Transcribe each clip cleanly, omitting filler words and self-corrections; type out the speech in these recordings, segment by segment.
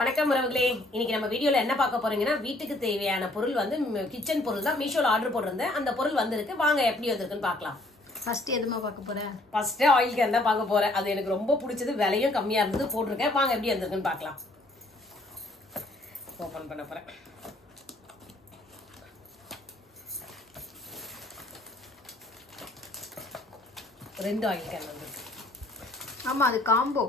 வணக்கம் உறவுகளே, இன்னைக்கு நம்ம வீடியோல என்ன பார்க்க போறீங்கன்னா வீட்டுக்கு தேவையான பொருள் வந்து கிச்சன் பொருள் தான். மீஷோல ஆர்டர் போட்டிருந்தேன், அந்த பொருள் வந்திருக்கு. வாங்க எப்படி வந்திருக்குன்னு பார்க்கலாம். ஃபர்ஸ்ட் எதுமா பார்க்க போறேன்? ஃபர்ஸ்ட் ஆயில் கேன் தான் பார்க்க போறேன். அது எனக்கு ரொம்ப பிடிச்சது, விலையும் கம்மியா இருந்தது, போட்டிருக்கேன். வாங்க எப்படி வந்திருக்குன்னு பார்க்கலாம். ஓபன் பண்ண போறேன். ரெண்டு ஆயில் கேன் வந்திருக்கு. ஆமா, அது காம்போ.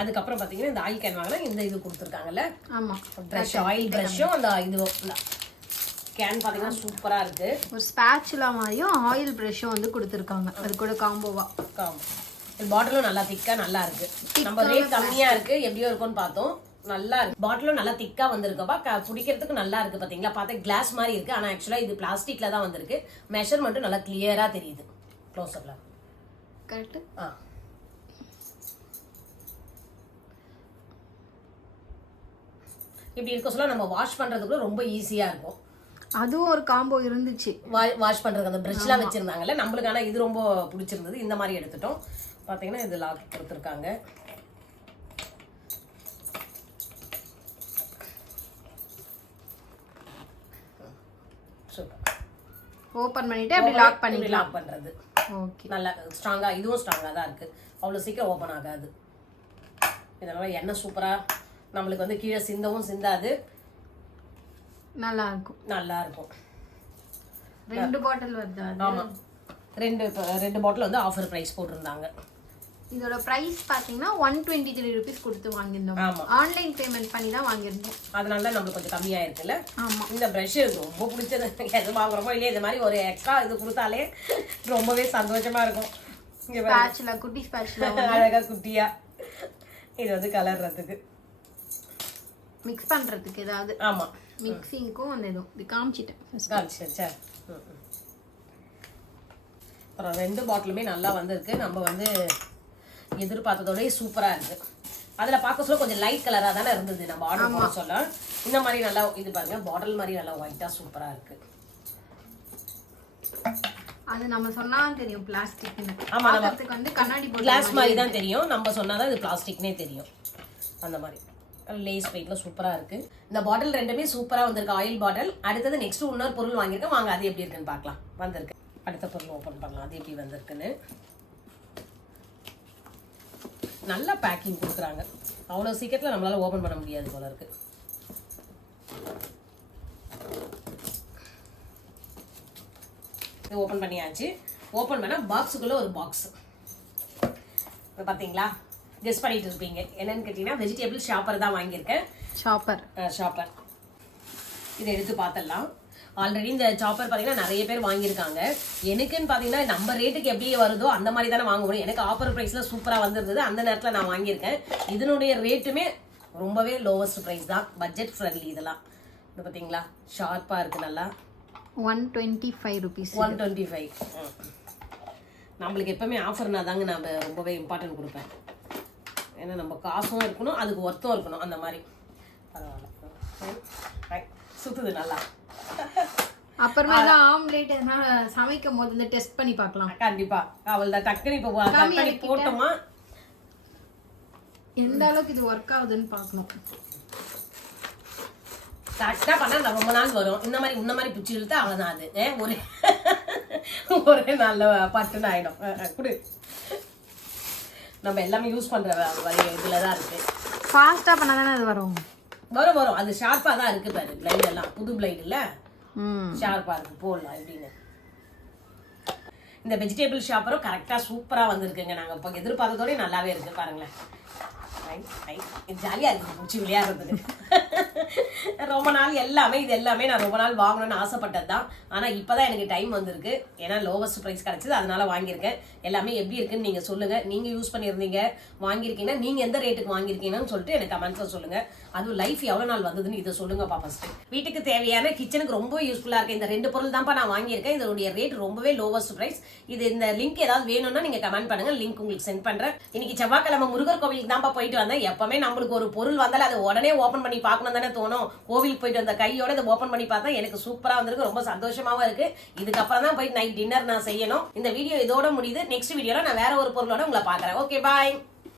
அதுக்கப்புறம் பார்த்தீங்கன்னா இந்த ஆயில் கேன் வாங்கினா இந்த இது கொடுத்துருக்காங்கல்ல. ஆமாம், ப்ரஷ், ஆயில் ப்ரஷ்ஷும் அந்த இதுவும் கேன் பார்த்தீங்கன்னா சூப்பராக இருக்கு. ஒரு ஸ்பேச்சுலா மாதிரியும் ஆயில் ப்ரஷ்ஷும் வந்து கொடுத்துருக்காங்க. அது கூட காம்போவா. பாட்டிலும் நல்லா திக்கா நல்லா இருக்கு. நம்ம ரேட் கம்மியா இருக்கு, எப்படியோ இருக்கும்னு பார்த்தோம். நல்லா இருக்கு. பாட்டிலும் நல்லா திக்கா வந்திருக்கப்பா, குடிக்கிறதுக்கு நல்லா இருக்கு. பாத்தீங்களா, பார்த்தா கிளாஸ் மாதிரி இருக்கு, ஆனா ஆக்சுவலா இது பிளாஸ்டிக்ல தான் வந்திருக்கு. மெஷர்மெண்ட்டும் நல்லா கிளியரா தெரியுது. க்ளோஸ் அப்ல கரெக்ட். இப்படி இருக்க சொல்ல நம்ம வாஷ் பண்றதுக்கு ரொம்ப ஈஸியா இருக்கும். அதுவும் ஒரு காம்போ இருந்துச்சு வாஷ் பண்றதுக்கு. அந்த பிரஷ்லாம் வச்சிருந்தாங்கல்ல நம்மளுக்கு, ஆனா இது ரொம்ப பிடிச்சிருந்தது. இந்த மாதிரி எடுத்துட்டோம். பாத்தீங்கன்னா இது லாக் கொடுத்துருக்காங்க. ஓபன் பண்ணிட்டு அப்படி லாக் பண்ணி லாக் பண்றது. ஓகே, நல்லா ஸ்ட்ராங்கா, இதுவும் ஸ்ட்ராங்கா தான் இருக்கு. அவ்வளவு சீக்கிரம் ஓபன் ஆகாது. இதனால எண்ணெய் சூப்பரா நம்மளுக்கு வந்து கீழே சிந்தவும் சிந்தாது. நல்லா இருக்கும். நல்லா இருக்கும். ரெண்டு பாட்டில் வருது. ஆமா, ரெண்டு பாட்டில் வந்து ஆஃபர் பிரைஸ் போட்டிருந்தாங்க. இதோட பிரைஸ் பாத்தீங்கன்னா 123 ரூபீஸ் கொடுத்து வாங்கியிருந்தோம். ஆன்லைன் பேமெண்ட் பண்ணி தான் வாங்கியிருந்தோம். அதனால தான் நம்மளுக்கு கொஞ்சம் கம்மியா இருக்குல்ல. ஆமா, இந்த ப்ரஷ் ரொம்ப பிடிச்சது. எது வாங்குறோமோ இல்லையா, இது மாதிரி ஒரு எக்ஸ்ட்ரா இது கொடுத்தாலே ரொம்பவே சந்தோஷமா இருக்கும். ஸ்பேச்சுலா, குட்டி ஸ்பேச்சுலா அழகா குட்டியா. இது வந்து கலர்றதுக்கு, மிக்ஸ் பண்றதுக்கு ஏதாவது. ஆமா, மிக்சிங்க்கும் அந்த இதுவும் இது காமிச்சிட்டேன். அப்புறம் ரெண்டு பாட்டிலுமே நல்லா வந்திருக்கு. நம்ம வந்து எதிர்பார்த்ததோடய சூப்பரா இருக்கு. அதுல பார்க்க சொல்ல கொஞ்சம் லைட் கலரா தானே இருந்தது நம்ம ஆர்டர் பண்ண சொல்ல. இந்த மாதிரி நல்லா இது பாருங்க, பாட்டில் மாதிரி நல்லா ஒயிட்டா சூப்பரா இருக்கு. அது நம்ம சொன்னா தெரியும் பிளாஸ்டிக்னு. ஆமா, நமக்கு வந்து கண்ணாடி போட்டு கிளாஸ் மாதிரி தான் தெரியும். நம்ம சொன்னாதான் இது பிளாஸ்டிக்னே தெரியும். அந்த மாதிரி லேஸ் வெயிட்ல சூப்பரா இருக்கு. இந்த பாட்டில் ரெண்டுமே சூப்பரா வந்திருக்கு. ஆயில் பாட்டில். அடுத்தது நெக்ஸ்ட் இன்னொரு பொருள் வாங்கியிருக்கேன். வாங்க அது எப்படி இருக்குன்னு பார்க்கலாம். வந்திருக்கு. அடுத்த பொருள் ஓபன் பண்ணலாம், அது எப்படி வந்திருக்குன்னு. நல்லா பேக்கிங் கொடுக்குறாங்க. அவ்வளோ சீக்கிரத்தில் நம்மளால ஓபன் பண்ண முடியாது போல இருக்கு. இது ஓபன் பண்ணியாச்சு. ஓபன் பண்ணா பாக்ஸுக்குள்ள ஒரு பாக்ஸ் பாத்தீங்களா, கெஸ் பண்ணிட்டு இருப்பீங்க என்னன்னு கேட்டீங்கன்னா வெஜிடபிள் ஷாப்பர் தான் வாங்கியிருக்கேன். ஷாப்பர் இதை எடுத்து பார்த்துடலாம். ஆல்ரெடி இந்த சாப்பர் பார்த்தீங்கன்னா நிறைய பேர் வாங்கியிருக்காங்க. எனக்குன்னு பார்த்தீங்கன்னா நம்ம ரேட்டுக்கு எப்படி வருதோ அந்த மாதிரி தானே வாங்க முடியும். எனக்கு ஆஃபர் ப்ரைஸில் சூப்பராக வந்திருந்தது, அந்த நேரத்தில் நான் வாங்கியிருக்கேன். இதனுடைய ரேட்டுமே ரொம்பவே லோவஸ்ட் ப்ரைஸ் தான், பட்ஜெட் ஃப்ரெண்ட்லி. இதெல்லாம் இது பார்த்தீங்களா, ஷார்ப்பாக இருக்குது. நல்லா 125 ரூபீஸ். 125. நம்மளுக்கு எப்பவுமே ஆஃபர்னா தாங்க நான் ரொம்பவே இம்பார்ட்டன்ட் கொடுப்பேன். ஏன்னா நம்ம காசும் இருக்கணும், அதுக்கு ஒர்த்தும் இருக்கணும். அந்த மாதிரி பரவாயில்ல, சுத்துது நல்லா. அப்புறமா ஆம்லேட் எதனா சமைக்கும் போது இந்த டெஸ்ட் பண்ணி பார்க்கலாம். கண்டிப்பா அவள் தான் டக்குனு இப்போ கட் பண்ணி போட்டோமா, எந்த அளவுக்கு இது ஒர்க் ஆகுதுன்னு பார்க்கணும். கரெக்டா பண்ணா ரொம்ப நாள் வரும். இந்த மாதிரி பிச்சு இழுத்தா அவ்வளோதான். அது ஒரே நல்ல பட்டுன்னு ஆயிடும். குடு, நம்ம எல்லாமே யூஸ் பண்ற இதுல தான் இருக்கு. ஃபாஸ்டா பண்ணா தானே அது வரும். அது ஷார்ப்பா தான் இருக்கு பாரு. பிளைட் எல்லாம் புது பிளைட் இல்ல, ஷார்ப்பா இருக்கு. போடலாம் எப்படின்னு. இந்த வெஜிடபிள் ஷாப்பரும் கரெக்டா சூப்பரா வந்திருக்குங்க. நாங்க இப்போ எதிர்பார்த்ததோட நல்லாவே இருக்கு. பாருங்களேன், ஜாலியா இருக்கு பிடிச்சி விளையாடுறதுக்கு. ரொம்ப நாள் இது எல்லாமே நான் ரொம்ப நாள் வாங்கணும்னு ஆசைப்பட்டது தான். ஆனா இப்பதான் எனக்கு டைம் வந்திருக்கு. ஏன்னா லோவஸ்ட் பிரைஸ் கிடைச்சது, அதனால வாங்கியிருக்கேன். எல்லாமே எப்படி இருக்குன்னு நீங்க சொல்லுங்க. நீங்க யூஸ் பண்ணியிருந்தீங்க, வாங்கியிருக்கீங்கன்னா நீங்க எந்த ரேட்டுக்கு வாங்கியிருக்கீங்கன்னு சொல்லிட்டு எனக்கு கமெண்ட்ஸ்ல சொல்லுங்க. அதுவும் லைஃப் எவ்வளவு நாள் வந்ததுன்னு இதை சொல்லுங்கப்பா. ஃபர்ஸ்ட் வீட்டுக்கு தேவையான கிச்சனுக்கு ரொம்ப யூஸ்ஃபுல்லா இருக்கு. இந்த ரெண்டு பொருள் தான்ப்பா நான் வாங்கியிருக்கேன். இதனுடைய ரேட் ரொம்பவே லோவஸ்ட் பிரைஸ். இது இந்த லிங்க் ஏதாவது வேணும்னா நீங்க கமெண்ட் பண்ணுங்க, லிங்க் உங்களுக்கு சென்ட் பண்றேன். இன்னைக்கு செவ்வாய்க்கிழமை முருகர் கோவிலுக்கு தான் போயிட்டு வந்தேன். எப்பவுமே நம்மளுக்கு ஒரு பொருள் வந்தாலும் அதை உடனே ஓபன் பண்ணி பார்க்கணும் தானே தோணும். கோவிலுக்கு போயிட்டு வந்த கையோட இதை ஓபன் பண்ணி பார்த்தா எனக்கு சூப்பரா வந்திருக்கு, ரொம்ப சந்தோஷமாவும் இருக்கு. இதுக்கப்புறம் தான் போய் நைட் டின்னர் நான் செய்யணும். இந்த வீடியோ இதோட முடியுது. நெக்ஸ்ட் வீடியோல நான் வேற ஒரு பொருளோட உங்களை பாக்குறேன். ஓகே, பாய்.